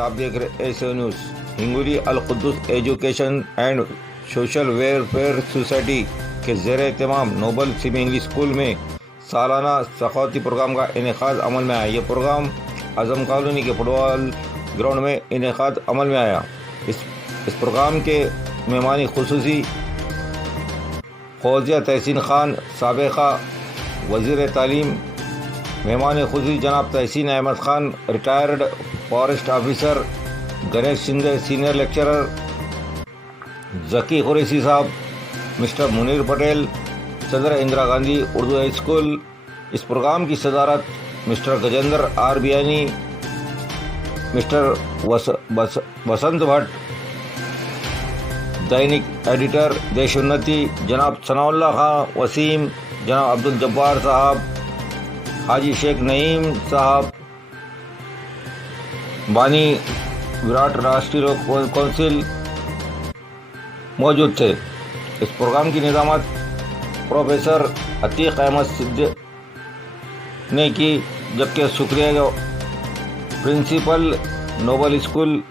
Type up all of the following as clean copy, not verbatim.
आप देख रहे SO news. Hingoli Al Quddus education and social welfare society के ज़ेर एहतमाम नोबल सेमी इंग्लिश स्कूल में सालाना सखावती प्रोग्राम का इनेकाद अमल में आया। यह प्रोग्राम आज़म कॉलोनी के फुटबॉल ग्राउंड में इनेकाद अमल में आया। इस प्रोग्राम के मेहमानी खुसूसी फौजिया तहसीन खान साबिक़ा वज़ीर तालीम, मेहमान खुसूसी जनाब Tahseen Ahmad Khan retired forest officer, Ganesh Shinde senior lecturer, Zaki Qureshi sahab, mister Munir Patel सदर इंदिरा गांधी उर्दू हाई स्कूल। इस प्रोग्राम की सदारत mister Gajendra R Biyani, mister Vasant Bhatt दैनिक एडिटर देश उन्नति, जनाब सनाउल्लाह खां वसीम, जनाब अब्दुल जब्बार साहब, हाजी शेख नईम साहब, बानी विराट राष्ट्रीय लोक कौंसिल मौजूद थे। इस प्रोग्राम की निज़ामत प्रोफेसर अतीक अहमद सिद्दीक ने की, जबकि शुक्रिया प्रिंसिपल नोबल स्कूल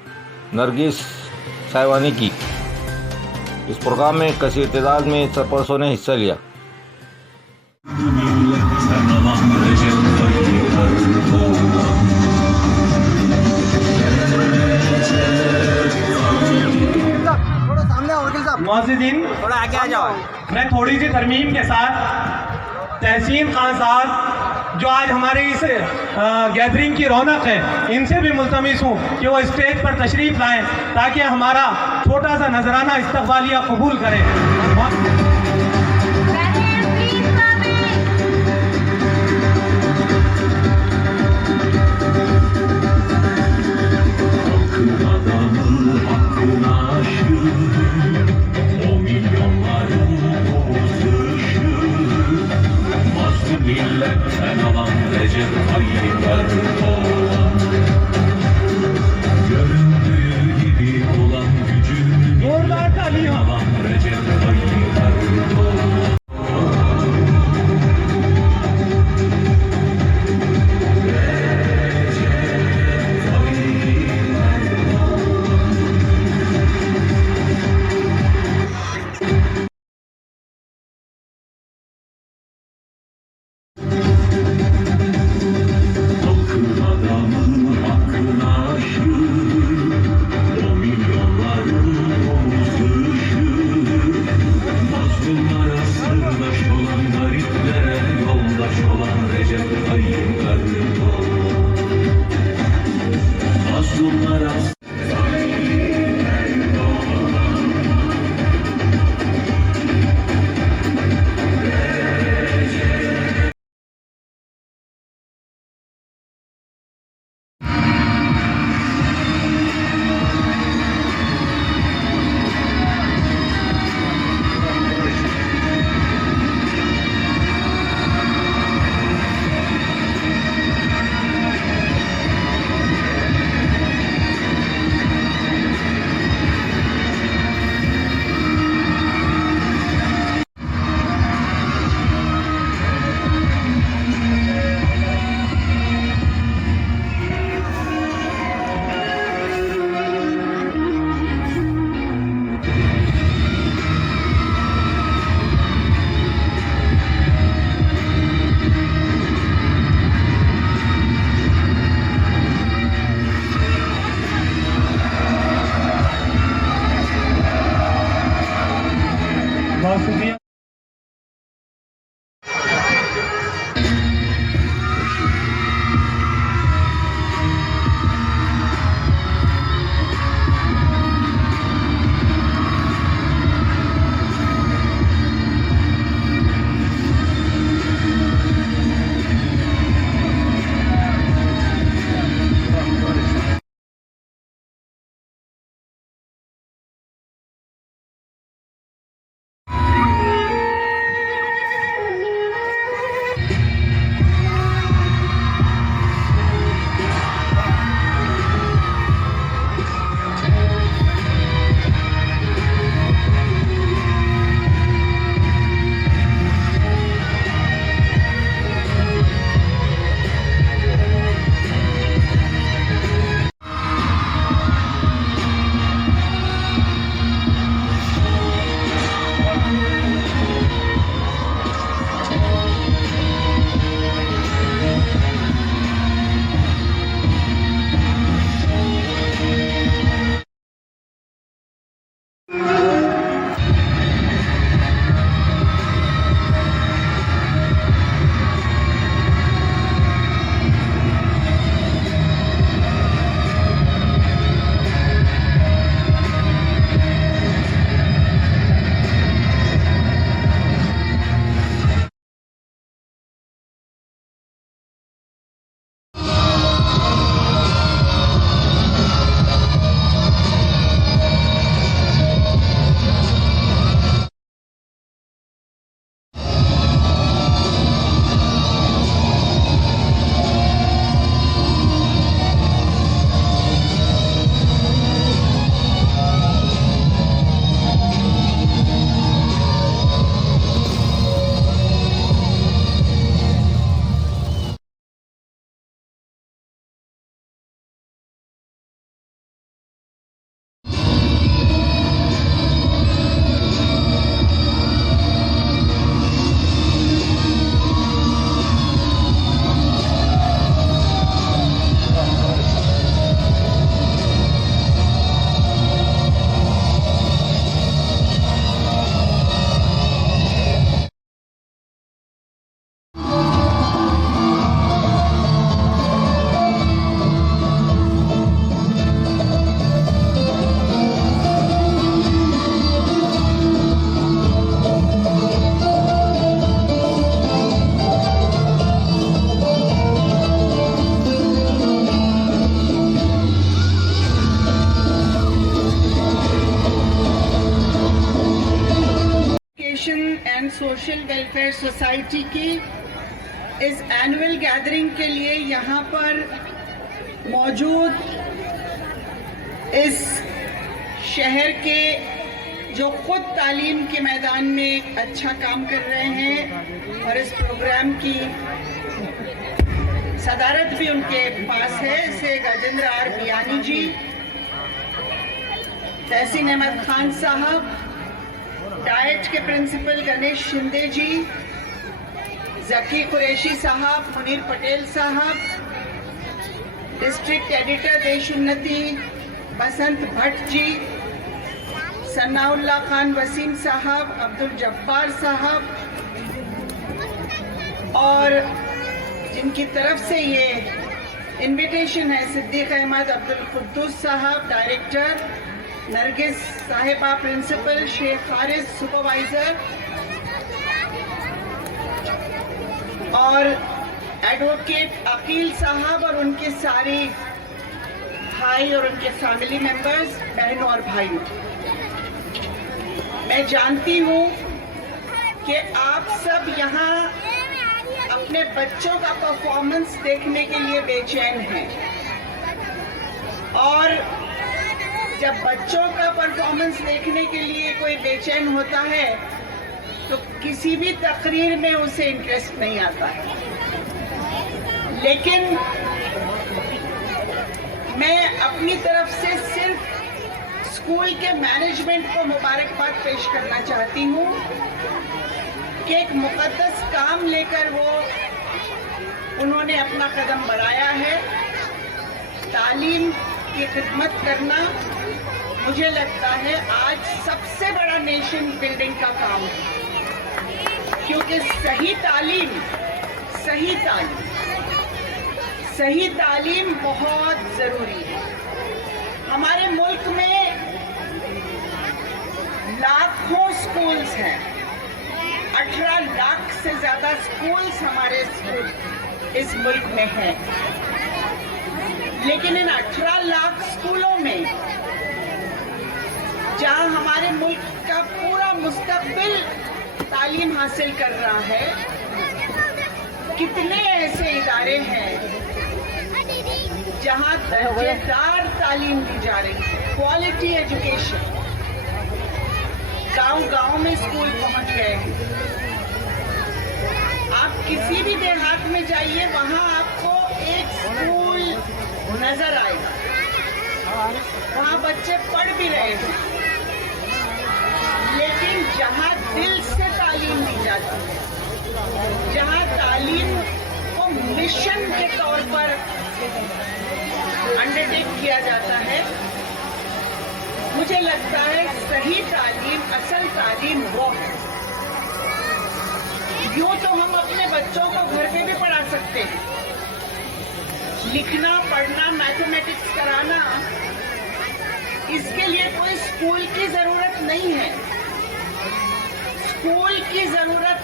नरगिस साहिवानी की। इस प्रोग्राम में कसीर तादाद में सरपरस्तों ने हिस्सा लिया। मुअज़्ज़िज़ीन, थोड़ा आगे आ जाओ। मैं थोड़ी सी तरमीम के साथ तहसीन खान साहब जो आज हमारे इस गैदरिंग की रौनक है, इनसे भी मुल्तमिस हूँ कि वो स्टेज पर तशरीफ़ लाएं ताकि हमारा छोटा सा नजराना इस्तक़बालिया कबूल करें। Milletten alan Recep Tayyip Erdoğan, göründüğü gibi olan gücünü alan Recep Tayyip Erdoğan. Social welfare society की इस एनुअल गैदरिंग के लिए यहाँ पर मौजूद इस शहर के जो खुद तालीम के मैदान में अच्छा काम कर रहे हैं और इस प्रोग्राम की सदारत भी उनके पास है, से गजेंद्र आर बियानी जी, तहसीन अहमद खान साहब, डाइट के प्रिंसिपल गणेश शिंदे जी, जकी कुरैशी साहब, मुनीर पटेल साहब, डिस्ट्रिक्ट एडिटर देश उन्नति बसंत भट्ट जी, सनाउल्ला खान वसीम साहब, अब्दुल जब्बार साहब, और जिनकी तरफ से ये इनविटेशन है सिद्दीक अहमद अब्दुल कुद्दूस साहब डायरेक्टर, नरगिस साहिबा प्रिंसिपल, शेख हारिस सुपरवाइजर और एडवोकेट अकील साहब और उनके सारे भाई और उनके फैमिली मेंबर्स, बहनों और भाइयों, मैं जानती हूँ कि आप सब यहाँ अपने बच्चों का परफॉर्मेंस देखने के लिए बेचैन हैं और जब बच्चों का परफॉर्मेंस देखने के लिए कोई बेचैन होता है तो किसी भी तकरीर में उसे इंटरेस्ट नहीं आता है। लेकिन मैं अपनी तरफ से सिर्फ स्कूल के मैनेजमेंट को मुबारकबाद पेश करना चाहती हूँ कि एक मुकद्दस काम लेकर उन्होंने अपना कदम बढ़ाया है। तालीम की खिदमत करना मुझे लगता है आज सबसे बड़ा नेशन बिल्डिंग का काम है, क्योंकि सही तालीम बहुत जरूरी है। हमारे मुल्क में लाखों स्कूल्स हैं, 18 लाख से ज्यादा स्कूल्स हमारे इस मुल्क में हैं, लेकिन इन 18 लाख स्कूलों में जहां हमारे मुल्क का पूरा मुस्तकबिल तालीम हासिल कर रहा है, कितने ऐसे इदारे हैं जहां दर्जेदार तालीम दी जा रही है, क्वालिटी एजुकेशन। गांव-गांव में स्कूल पहुंच गए हैं। आप किसी भी देहात में जाइए, वहां आपको एक स्कूल नजर आएगा, वहां बच्चे पढ़ भी रहे हैं। लेकिन जहां दिल से तालीम दी जाती है, जहां तालीम को मिशन के तौर पर अंडरटेक किया जाता है, मुझे लगता है सही तालीम, असल तालीम वो है। यूं तो हम अपने बच्चों को घर पे भी पढ़ा सकते हैं, लिखना, पढ़ना, मैथमेटिक्स कराना, इसके लिए कोई स्कूल की जरूरत नहीं है। स्कूल की जरूरत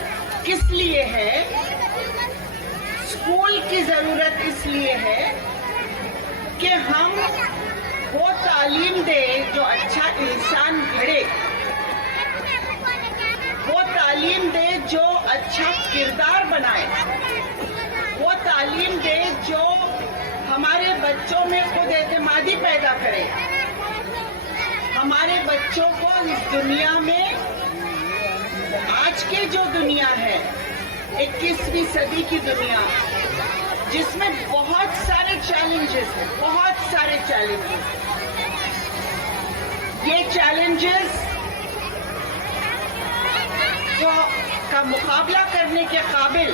किस लिए है? स्कूल की जरूरत इसलिए है कि हम वो तालीम दे जो अच्छा इंसान घड़े, वो तालीम दे जो अच्छा किरदार बनाए, वो तालीम दे जो हमारे बच्चों में खुद एतमादी पैदा करे, हमारे बच्चों को इस दुनिया में, आज की जो दुनिया है, 21वीं सदी की दुनिया, जिसमें बहुत सारे चैलेंजेस हैं, बहुत सारे चैलेंजेस, ये चैलेंजेस जो का मुकाबला करने के काबिल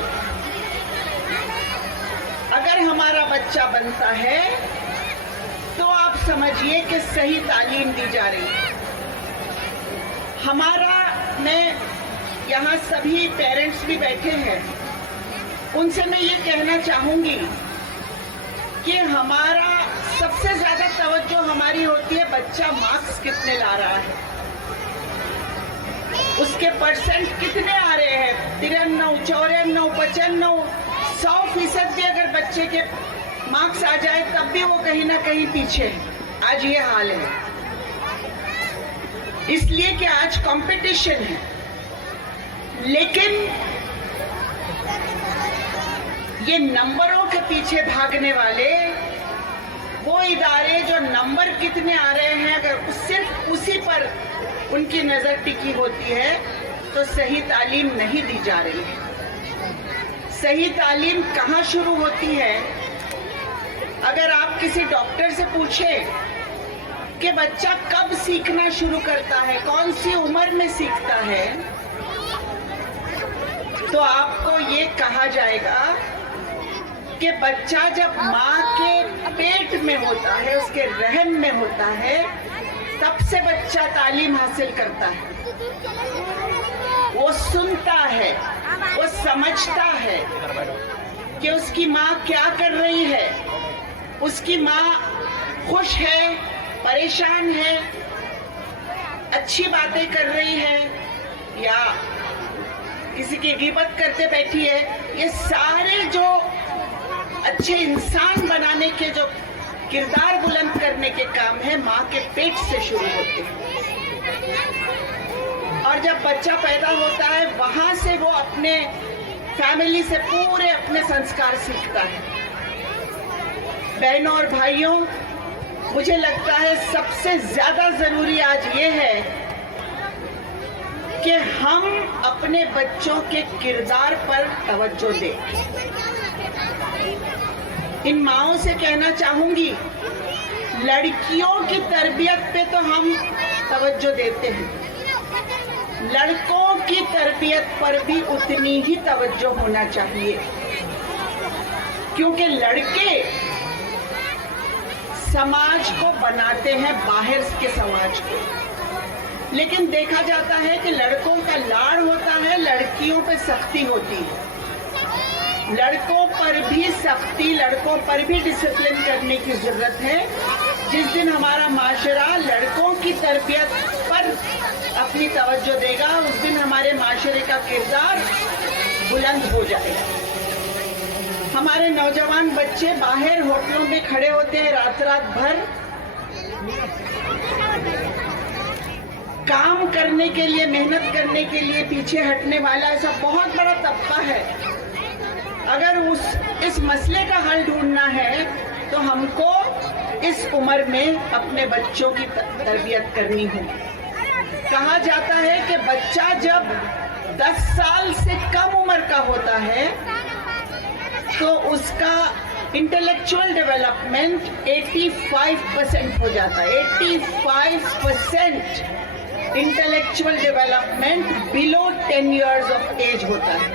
अगर हमारा बच्चा बनता है तो आप समझिए कि सही तालीम दी जा रही है। मैं यहाँ सभी पेरेंट्स भी बैठे हैं, उनसे मैं ये कहना चाहूंगी कि हमारा सबसे ज्यादा तवज्जो हमारी होती है बच्चा मार्क्स कितने ला रहा है, उसके परसेंट कितने आ रहे हैं, 93, 94, 95, 100% भी अगर बच्चे के मार्क्स आ जाए तब भी वो कहीं ना कहीं पीछे है। आज ये हाल है, इसलिए कि आज कंपटीशन है। लेकिन ये नंबरों के पीछे भागने वाले वो इदारे जो नंबर कितने आ रहे हैं, अगर सिर्फ उसी पर उनकी नजर टिकी होती है तो सही तालीम नहीं दी जा रही है। सही तालीम कहाँ शुरू होती है? अगर आप किसी डॉक्टर से पूछें कि बच्चा कब सीखना शुरू करता है, कौन सी उम्र में सीखता है, तो आपको ये कहा जाएगा कि बच्चा जब माँ के पेट में होता है, उसके रहम में होता है, तब से बच्चा तालीम हासिल करता है। वो सुनता है, वो समझता है कि उसकी माँ क्या कर रही है, उसकी माँ खुश है, परेशान है, अच्छी बातें कर रही है या किसी की गिबत करते बैठी है। ये सारे जो अच्छे इंसान बनाने के जो किरदार बुलंद करने के काम है, माँ के पेट से शुरू होते हैं। और जब बच्चा पैदा होता है, वहां से वो अपने फैमिली से पूरे अपने संस्कार सीखता है। बहनों और भाइयों, मुझे लगता है सबसे ज्यादा जरूरी आज ये है कि हम अपने बच्चों के किरदार पर तवज्जो दें। इन माओं से कहना चाहूंगी, लड़कियों की तरबियत पे तो हम तवज्जो देते हैं, लड़कों की तरबियत पर भी उतनी ही तवज्जो होना चाहिए, क्योंकि लड़के समाज को बनाते हैं, बाहर के समाज को। लेकिन देखा जाता है कि लड़कों का लाड़ होता है, लड़कियों पे सख्ती होती है। लड़कों पर भी सख्ती, लड़कों पर भी डिसिप्लिन करने की जरूरत है। जिस दिन हमारा माशरा लड़कों की तरबियत पर अपनी तवज्जो देगा, उस दिन हमारे माशरे का किरदार बुलंद हो जाएगा। हमारे नौजवान बच्चे बाहर होटलों में खड़े होते हैं रात रात भर, काम करने के लिए, मेहनत करने के लिए पीछे हटने वाला ऐसा बहुत बड़ा तबका है। अगर इस मसले का हल ढूंढना है तो हमको इस उम्र में अपने बच्चों की तरबियत करनी होगी। कहा जाता है कि बच्चा जब 10 साल से कम उम्र का होता है तो उसका इंटेलेक्चुअल डेवलपमेंट 85% हो जाता है। 85% intellectual development below 10 years of age होता है।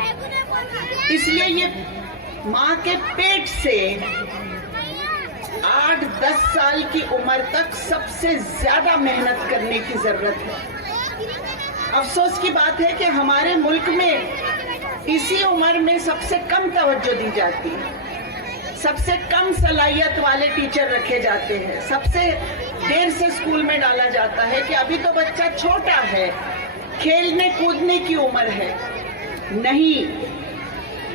इसलिए ये माँ के पेट से 8-10 साल की उम्र तक सबसे ज्यादा मेहनत करने की जरूरत है। अफसोस की बात है कि हमारे मुल्क में इसी उम्र में सबसे कम तवज्जो दी जाती है, सबसे कम सलाहियत वाले टीचर रखे जाते हैं, सबसे देर से स्कूल में डाला जाता है कि अभी तो बच्चा छोटा है, खेलने कूदने की उम्र है। नहीं,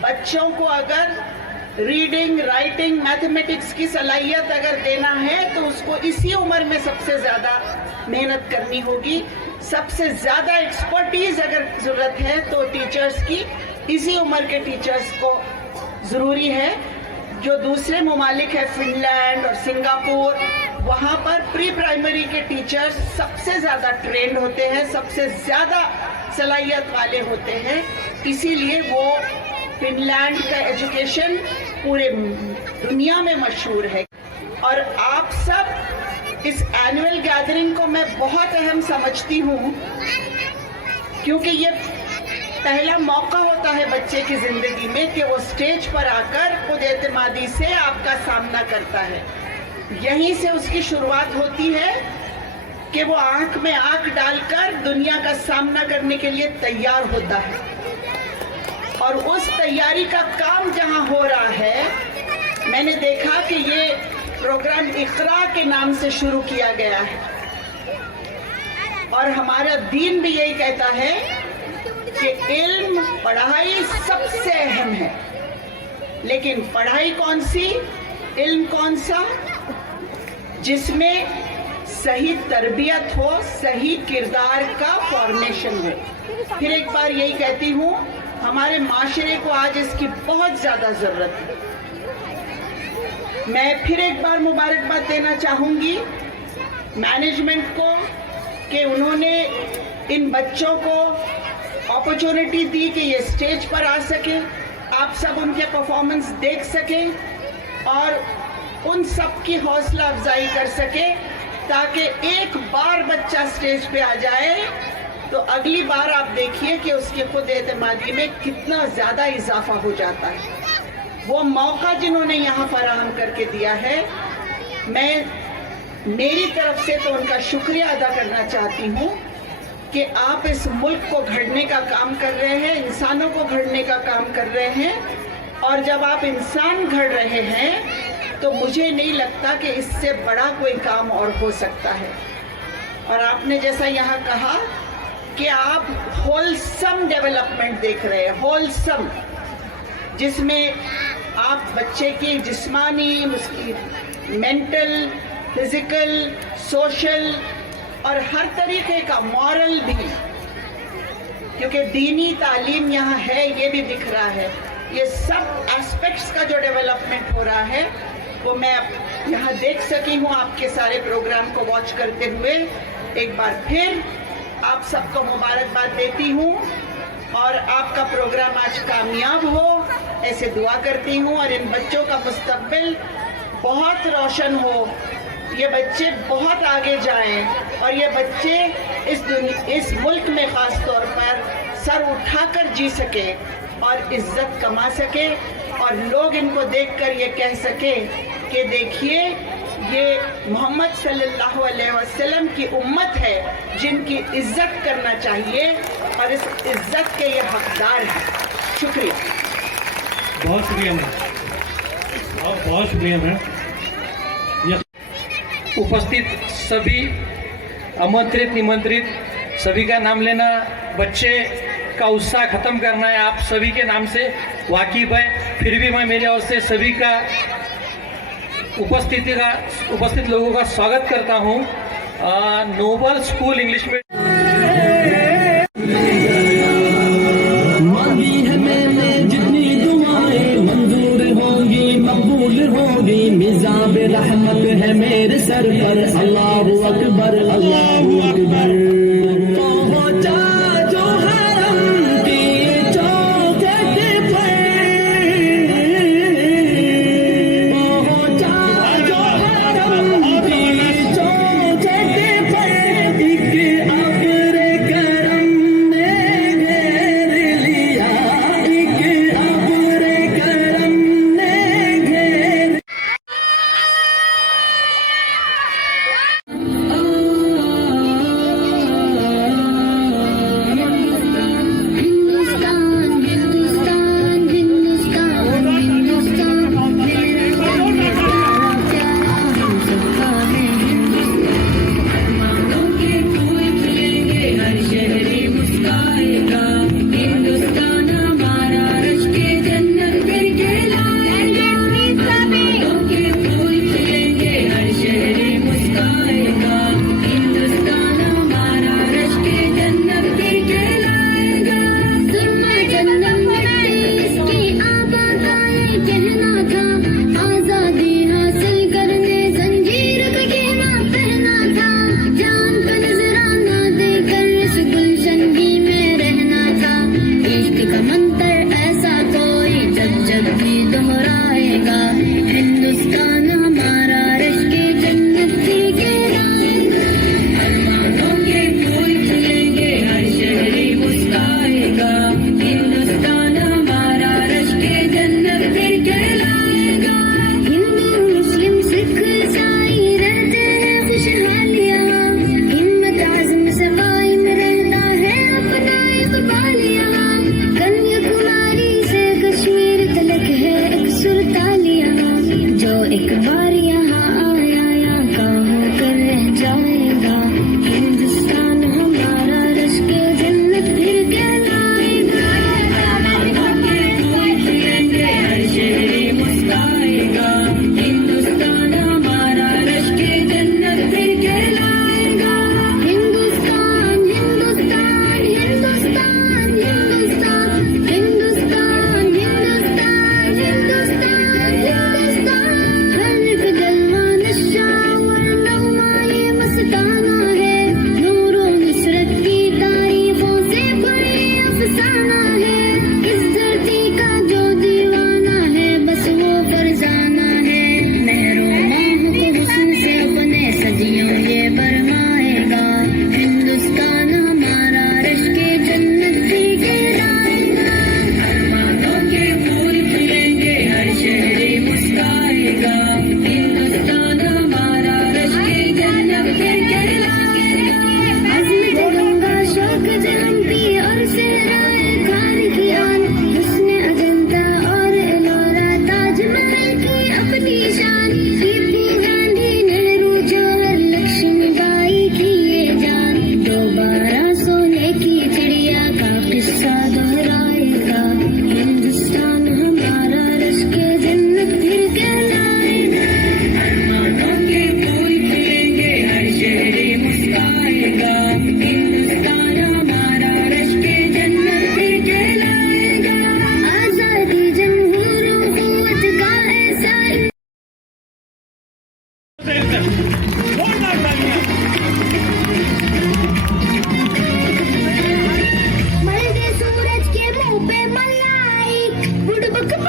बच्चों को अगर रीडिंग, राइटिंग, मैथमेटिक्स की सलाहियत अगर देना है तो उसको इसी उम्र में सबसे ज्यादा मेहनत करनी होगी। सबसे ज्यादा एक्सपर्टीज अगर जरूरत है तो टीचर्स की इसी उम्र के टीचर्स को जरूरी है। जो दूसरे ममालिक है, फिनलैंड और सिंगापुर, वहां पर प्री प्राइमरी के टीचर्स सबसे ज्यादा ट्रेंड होते हैं, सबसे ज्यादा सलाहियत वाले होते हैं। इसीलिए वो फिनलैंड का एजुकेशन पूरे दुनिया में मशहूर है। और आप सब इस एनुअल गैदरिंग को मैं बहुत अहम समझती हूँ, क्योंकि ये पहला मौका होता है बच्चे की जिंदगी में कि वो स्टेज पर आकर खुद एतमादी से आपका सामना करता है। यहीं से उसकी शुरुआत होती है कि वो आंख में आंख डालकर दुनिया का सामना करने के लिए तैयार होता है। और उस तैयारी का काम जहां हो रहा है, मैंने देखा कि ये प्रोग्राम इकरा के नाम से शुरू किया गया है और हमारा दीन भी यही कहता है कि इल्म, पढ़ाई सबसे अहम है। लेकिन पढ़ाई कौन सी, इल्म कौन सा? जिसमें सही तरबियत हो, सही किरदार का फॉर्मेशन हो। फिर एक बार यही कहती हूँ, हमारे माशरे को आज इसकी बहुत ज़्यादा ज़रूरत है। मैं फिर एक बार मुबारकबाद देना चाहूँगी मैनेजमेंट को कि उन्होंने इन बच्चों को अपॉर्चुनिटी दी कि ये स्टेज पर आ सके, आप सब उनके परफॉर्मेंस देख सकें और उन सब की हौसला अफजाई कर सके, ताकि एक बार बच्चा स्टेज पे आ जाए तो अगली बार आप देखिए कि उसकी खुद एतमादी में कितना ज़्यादा इजाफा हो जाता है। वो मौका जिन्होंने यहाँ फराहम करके दिया है, मैं मेरी तरफ से तो उनका शुक्रिया अदा करना चाहती हूँ कि आप इस मुल्क को घड़ने का काम कर रहे हैं, इंसानों को घड़ने का काम कर रहे हैं। और जब आप इंसान घड़ रहे हैं तो मुझे नहीं लगता कि इससे बड़ा कोई काम और हो सकता है। और आपने जैसा यहाँ कहा कि आप होलसम डेवलपमेंट देख रहे हैं, होलसम, जिसमें आप बच्चे की जिस्मानी, उसकी मेंटल, फिजिकल, सोशल और हर तरीके का मॉरल भी, क्योंकि दीनी तालीम यहाँ है ये भी दिख रहा है। ये सब एस्पेक्ट्स का जो डेवलपमेंट हो रहा है वो मैं यहाँ देख सकी हूँ आपके सारे प्रोग्राम को वॉच करते हुए। एक बार फिर आप सबको मुबारकबाद देती हूँ और आपका प्रोग्राम आज कामयाब हो ऐसे दुआ करती हूँ और इन बच्चों का मुस्तकबिल बहुत रोशन हो, ये बच्चे बहुत आगे जाएं और ये बच्चे इस मुल्क में ख़ास तौर पर सर उठाकर जी सके और इज्जत कमा सके और लोग इनको देखकर ये कह सके कि देखिए ये मोहम्मद सल्लल्लाहु अलैहि वसल्लम की उम्मत है जिनकी इज्जत करना चाहिए और इस इज्जत के ये हकदार हैं। शुक्रिया। बहुत शुक्रिया मैम, बहुत शुक्रिया मैम। उपस्थित सभी आमंत्रित निमंत्रित सभी का नाम लेना, बच्चे का उत्साह खत्म करना है, आप सभी के नाम से वाकिफ है। फिर भी मैं मेरी ओर से सभी का उपस्थित लोगों का स्वागत करता हूँ नोबल स्कूल इंग्लिश में। मांगी है मैंने जितनी दुआएं मंजूर होंगी मकबूल होंगी, मिजाब रहमत है मेरे सर पर। अल्लाहु अकबर, अल्लाहु अकबर। पहुंचा जो हरम की चौखट पर, पहुंचा जो हरम की चौखट पर, एक अब्र करम ने घेर लिया, एक अब्र करम ने घेर।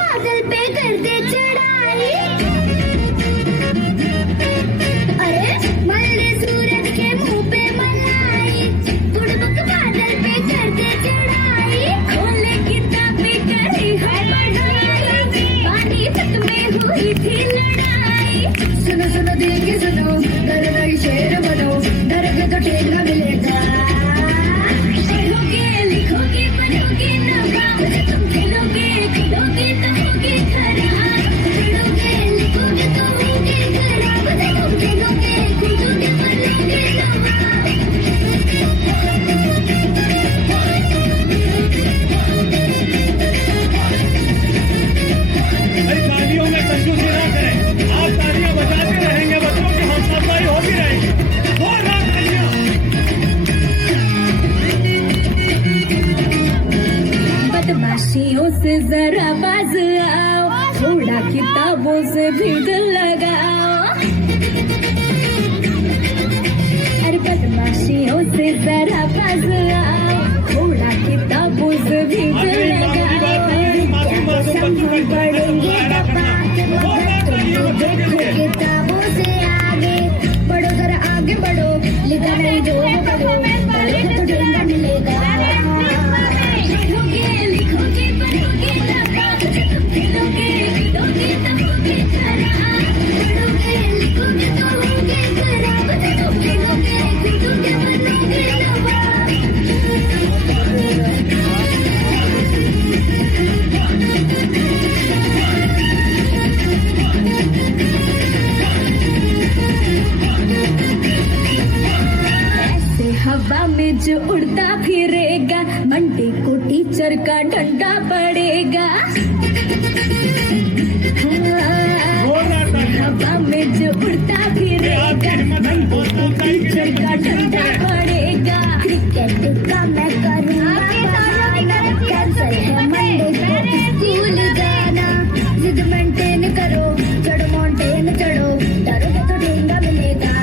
बादल पे कर दे चढ़ाई। अरे मल्ले सूरज के मुंह पे मलाई, बुड़बक बादल पे कर दे चढ़ाई। खोले किताबें करी है पढ़ाई, पानी तक में हुई थी लड़ाई। सुनो सुनो दिल की सुनो, डर नहीं शेर बनो, डर के तो ठेला मिलेगा। पढ़ोगे लिखोगे बनोगे नवाब, तुम खेलोगे खिलोगे तो होगे खराब। पढ़ोगे लिखोगे तो होगे खराब, तुम खेलोगे खिलोगे बनोगे नवाब। भाई तालियों में कंजूसी ना करें, आप तालियां बजाते रहेंगे, बच्चों की हौसला अफजाई होती रहेगी। जोरदार तालियां। बदमाशियों से जरा बाज आओ, थोड़ा किताबों से भी दिल लगाओ। अरे बदमाशियों से जरा बाज आओ, थोड़ा किताबों से भी दिल लगाओ। संभल पड़ेंगे बात मगर तुम देखो किताबों से आगे बढ़ो, जरा आगे बढ़ो, लिखा नहीं जो पढ़ो, पढ़ोगे तो ढूंढा मिलेगा। पढ़ोगे लिखोगे बनोगे नवाब, तुम खेलोगे खिलोगे तो होगे खराब। पढ़ोगे लिखोगे तो होगे खराब, तुम खेलोगे खिलोगे बनोगे नवाब। ऐसे हवा में जो उड़ता फिरेगा, मंडे को टीचर का डंडा पड़ेगा। हवा में जो उड़ता फिरेगा, मंडे को टीचर का डंडा पड़ेगा। क्रिकेट का मैं करूँगा बहाना, कैंसल है मंडे को स्कूल जाना। जिद मेंटेन करो, चढ़ो माउंटेन चढ़ो, डरोगे तो ठेंगा मिलेगा।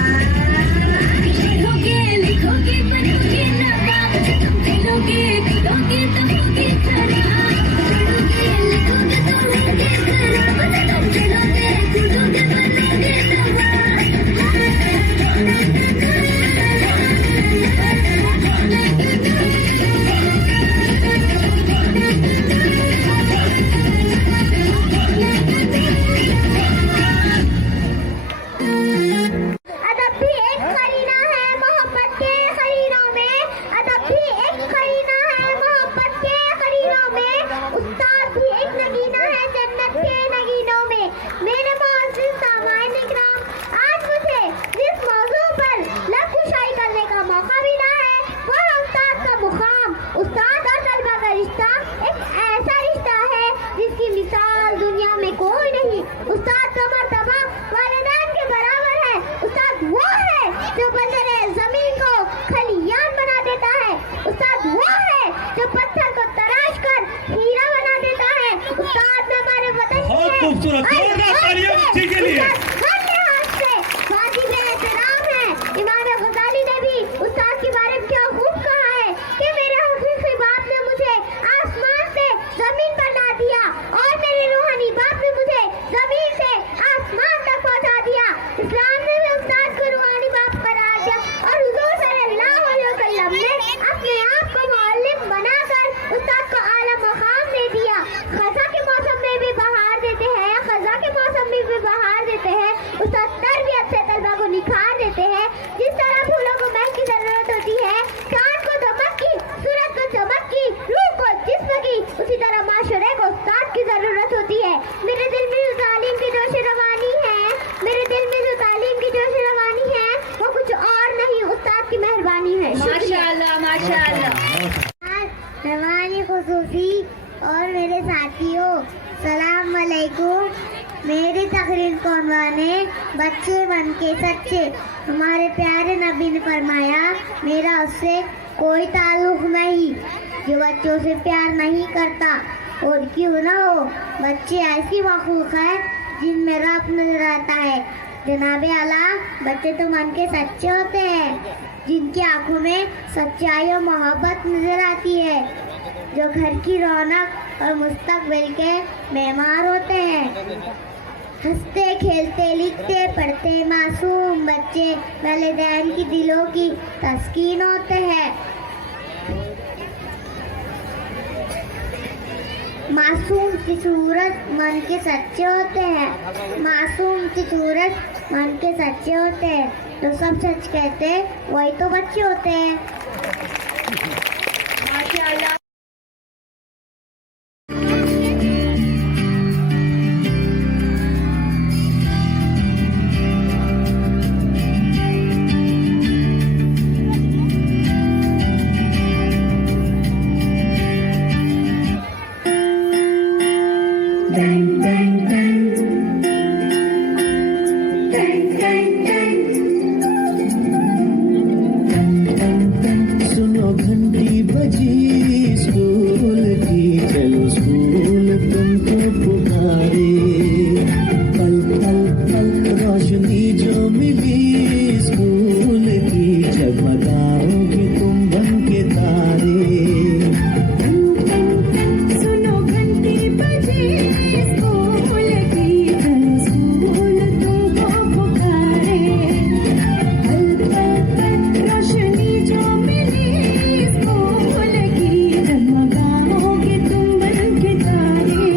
पढ़ोगे लिखोगे बनोगे नवाब, तुम खेलोगे खिलोगे तो होगे खराब। पढ़ोगे लिखोगे तो होगे खराब, तुम खेलोगे खिलोगे बनोगे नवाब। अदब भी एक करीना है मोहब्बत के करीनों में, अदब भी एक करीना है मोहब्बत के करीनों में। उस्ताद भी एक नगीना है जन्नत के नगीनों में। मेरे मोअज़्ज़िज़ सामाईन इकराम, आज मुझे जिस मौजू पर लफ्ज़-कुशाई करने का मौका मिला है वो है उस्ताद का मुकाम। उस्ताद और तलबा का रिश्ता एक ऐसा रिश्ता है जिसकी मिसाल दुनिया में कोई नहीं। उस्ताद का मर्तबा वालिदैन के बराबर है। उस्ताद वो है जो बंदरे जमीन को खलियान बना देता है। उस्ताद वो है जो पत्थर को तराश कर हीरा बना देता है। उस्ताद ने हमारे वतन बहुत खूबसूरत, जोरदार तालियां बच्ची के लिए। हर लिहाज से वाजिब एहतराम है। इमाम गज़ाली ने भी उस्ताद के बारे में क्या खूब कहा है कि मेरे हकीकी बाप ने मुझे आसमान से जमीन पर ला दिया और मेरे रूहानी बाप ने मुझे जमीन से आसमान तक पहुंचा दिया। इस्लाम ने भी उस्ताद को रूहानी बाप करार दिया और हुजूर सल्लल्लाहु अलैहि वसल्लम ने अपने आप को मुअल्लिम बनाकर उस्ताद को आला मकाम दे दिया। खज़ा के मौसम में भी बहार देते हैं, खज़ा के मौसम में भी बहार देते हैं। उस्ताद तरबियत से तलबा को निखार देते हैं। जिस तरह फूलों को महक की जरूरत होती है, कान को दमक की, सूरत को चमक की, रूह को जिस्म की, उसी तरह माशरे को उस्ताद की जरूरत होती है। मेरे दिल में जो तालीम की जोश रवानी है, मेरे दिल में जो तालीम की जोश रवानी है वो कुछ और नहीं, उस्ताद की मेहरबानी है। माशाअल्लाह माशाअल्लाह। मेहमानी खुसूसी और मेरे साथियों, सलाम अलैकुम। मेरी तकरीर को उन्वान है बच्चे बन के सच्चे। हमारे प्यारे नबी ने फरमाया, मेरा उससे कोई ताल्लुक नहीं जो बच्चों से प्यार नहीं करता। और क्यों ना हो, बच्चे ऐसी मखलूक है जिनमें रब नजर आता है। जनाबे आला, बच्चे तो मन के सच्चे होते हैं, जिनकी आंखों में सच्चाई और मोहब्बत नजर आती है, जो घर की रौनक और मुस्तकबिल के मेहमान होते हैं। हंसते खेलते लिखते पढ़ते मासूम बच्चे वालिदैन की दिलों की तस्कीन होते हैं। मासूम की सूरत मन के सच्चे होते हैं। मासूम की सूरत मन के सच्चे होते हैं। जो सब सच कहते हैं वही तो बच्चे होते हैं। माशाअल्लाह। सुनो घंटी बजी स्कूल की, चलो स्कूल तुमको पुकारे। पल पल पल रोशनी जो मिली स्कूल की, जगमगाओगे तुम बन के तारे। सुनो घंटी बजी स्कूल की, चलो स्कूल तुमको पुकारे। पल पल पल रोशनी जो मिली स्कूल की, जगमगाओगे तुम बन के तारे।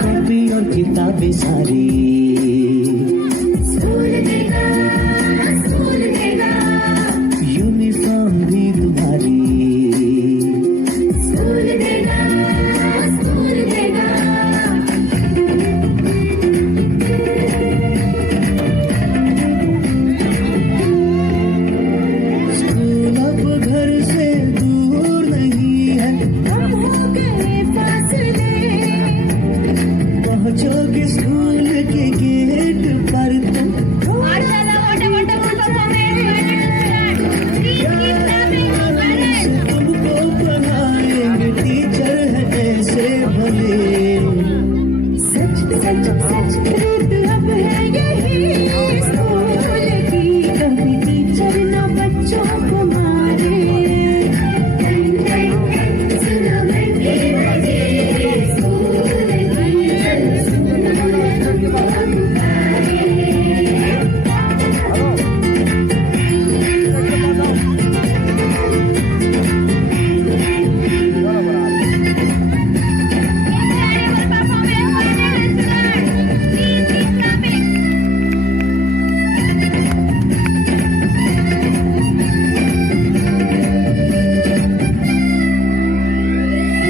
कॉपी और किताबें सारी, स्कूल देगा, स्कूल देगा, यूनिफॉर्म भी तुम्हारी। स्कूल देगा, स्कूल देगा। स्कूल अब घर से दूर नहीं है, कम हो गए फासले, पहुंचोगे स्कूल के गेट पर तुम। माशाल्लाह वंडरफुल परफॉर्मेंस। तुमको पढ़ाएंगे टीचर है ऐसे भले। सच सच सच रीत अब है यही स्कूल की, कभी टीचर ना बच्चों को मारे। सुनो घंटी बजी स्कूल की, स्कूल तुमको पुकारे।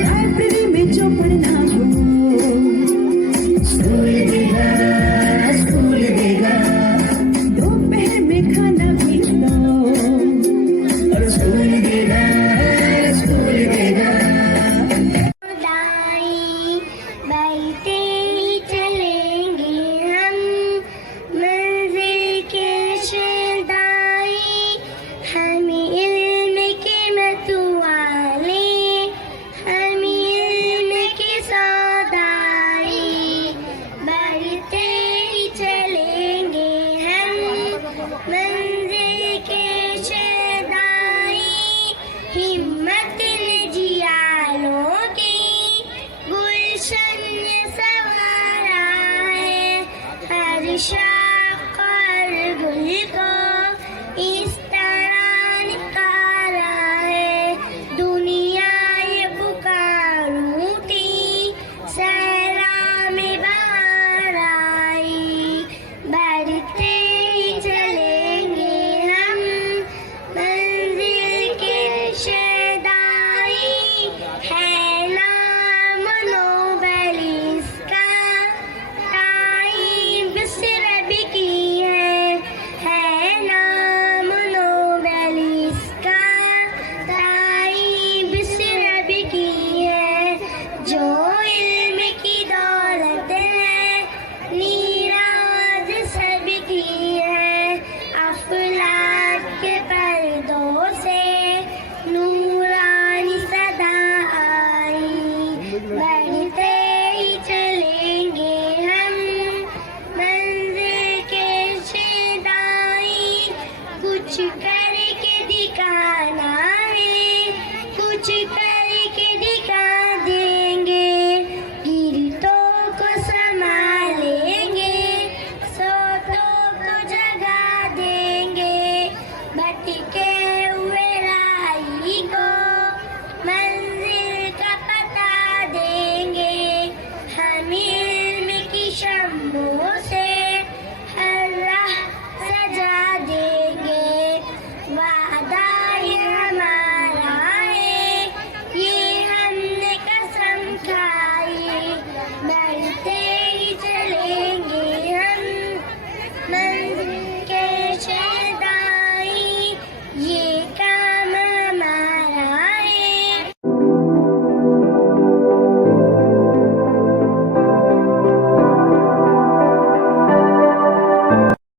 लाइब्रेरी में जो पढ़ना हो, स्कूल देगा, स्कूल देगा, दोपहर में खाना भी लो। और स्कूल देगा, स्कूल देगा। बैठते ही चलेंगे हम मंजिल के शदाई। हमें इल्म के मतवाले, हमें इल्म की सौदाई। बैठते ही चलेंगे हम मंजिल के शदाई। हिम्मत ने जियालों की गुलशन ये सवारा है, हर शाह